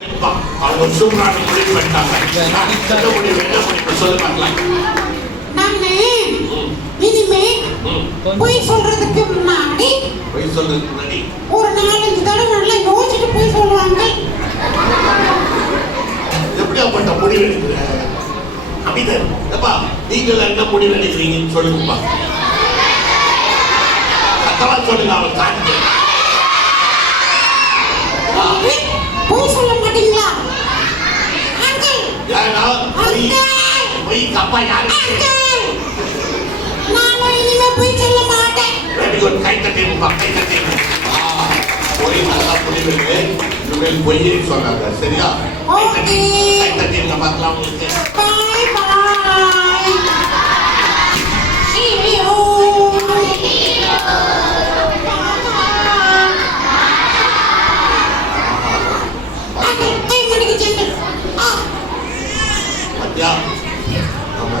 அவங்க சூப்பரான முடிவு பண்ணிட்டாங்க. என்ன முடிவு சொல்ல மாட்டலாம். நானு இனிமே பொய் சொல்றதுக்கு முன்னாடி ஒரு 4-5 தடவை நல்லா யோசிச்சுட்டு போய் சொல்லுவாங்க. எப்படியாப்பட்ட முடிவு எடுக்கிற அமிதர்? எப்பா நீங்கள் என்ன முடிவு எடுக்கிறீங்கன்னு சொல்லுங்கப்பா. சத்தமா சொல்லுங்க. அவன் காட்டு பொய் சொல்ல மாட்டீங்களா? பொய் தப்பா யாரு? நானும் இனிமே பொய் சொல்ல மாட்டேன். Very good. கை தட்டிடுப்பா, கை தட்டிடு. பொய் நல்லா முடிவு இருக்கு. இனிமேல் பொய்யே சொன்னாங்க. சரியா? கை தட்டிடுங்க பார்க்கலாம் உங்களுக்கு. பாய் பாய். ஹீரோ. ஐயா, நம்ம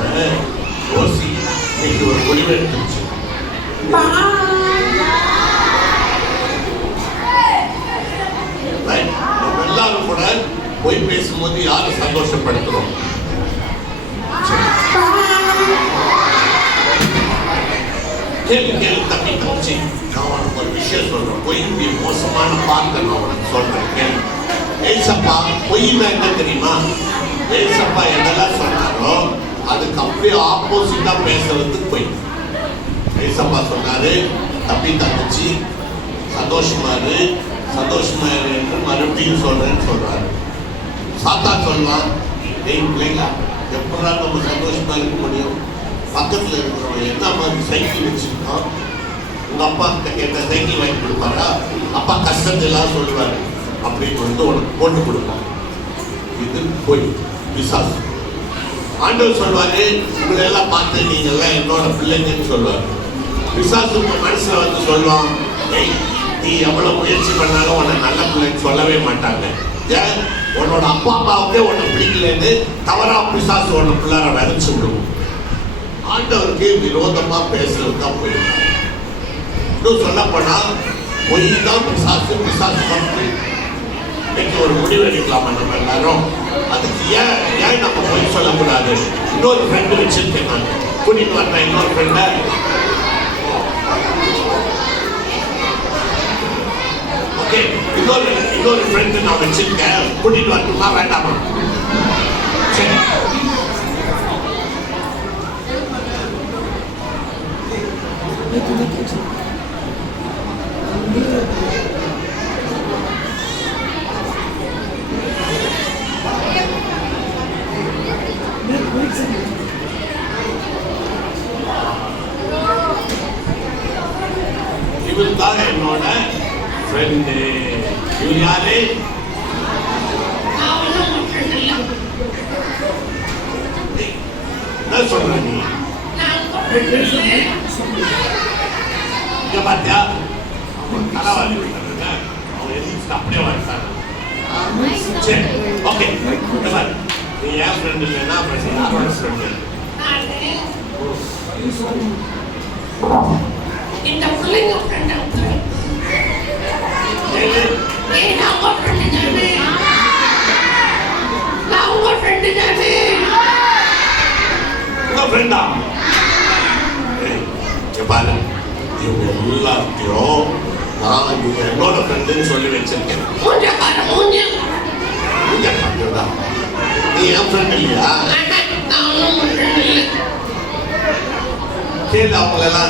ரோசி இன்னைக்கு ஒரு முடிவு எடுத்துச்சு. நம்ம எல்லாரும் கூட போய் பேசும்போது யாரை சந்தோஷப்படுத்துறோம்? கேள்வி கேள்வி தம்பி தம்பிச்சு, நான் உனக்கு ஒரு விஷயம் சொல்றேன். பொய்யுடைய மோசமான பார்க்க நான் உனக்கு சொல்றேன். கேள்வி. ஏசப்பா பொய்னா என்ன தெரியுமா? ஏசப்பா என்னெல்லாம் சொன்னாரோ அதுக்கு அப்படியே ஆப்போசிட்டா பேசுறதுக்கு பொய். ஏசப்பா சொன்னாரு, தம்பி தங்கச்சி சந்தோஷமா இரு என்று மறுபடியும் சொல்றேன்னு சொல்றாரு. சாத்தா சொல்வான், ஏய் பிள்ளைங்களா, எப்படா நம்ம சந்தோஷமா இருக்க முடியும்? பக்கத்துல இருக்கிறவங்க என்ன மாதிரி சைக்கிள் வச்சிருக்கோம், உங்க அப்பா கேட்ட சைக்கிள் வாங்கி கொடுப்பாரா? அப்பா கஷ்டத்தெல்லாம் சொல்லுவாரு அப்படின்னு உனக்கு போட்டு கொடுப்பான். இது பொய், பிசாசு. ஆண்டவர் சொல்வாரு, உங்களை எல்லாம் பார்த்து நீங்க எல்லாம் என்னோட பிள்ளைங்கன்னு சொல்லுவாரு. பிசாசு உங்க மனசுல வந்து சொல்லுவான், ஏய் நீ எவ்வளவு முயற்சி பண்ணாலும் உன்னை நல்ல பிள்ளைன்னு சொல்லவே மாட்டாங்க. ஏன்? உன்னோட அப்பா அம்மாவுக்கே உன்னை பிடிக்கலன்னு தவறா பிசாசு உன்னை பிள்ளார விதைச்சு விடுவோம். ஆண்டவருக்கு விரோதமா பேசுறது தான் பொய். இன்னும் சொல்ல போனா பொய் தான் பிசாசு, பிசாசு தான் பொய். இன்னைக்கு ஒரு முடிவு எடுக்கலாமா நம்ம எல்லாரும்? அதுக்கு ஏன் நம்ம பொய் சொல்லக்கூடாது? இன்னொரு ஃப்ரெண்டு வச்சிருக்கேன் நான், கூட்டிட்டு வரேன் இன்னொரு ஃப்ரெண்ட. ஓகே, இன்னொரு ஃப்ரெண்டு நான் வச்சிருக்கேன், கூட்டிட்டு வரட்டுமா வேண்டாமா? சரி. இவர் தான் என்னோட ஃப்ரெண்டு. இவர் யாரு? என்ன சொல்ற நீ? இங்க பாத்தியா, அவன் தலைவாரி விட்டாங்க, அவன் எதிர்த்து அப்படியே வாங்கிட்டாங்க. சரி, ஓகே. நீ ஏன் ஃப்ரெண்டு இல்லைன்னா அப்புறம் யாரோட ஃப்ரெண்டு? இந்த பிள்ளைங்க ஃப்ரெண்ட் ஃப்ரெண்டா? பாரு, இவங்க எல்லாத்தையும் நான் இவங்க என்னோட ஃப்ரெண்டுன்னு சொல்லி வச்சிருக்கேன். நீ என் ஃப்ரெண்ட் இல்லையா? கேள்வி அவங்களெல்லாம்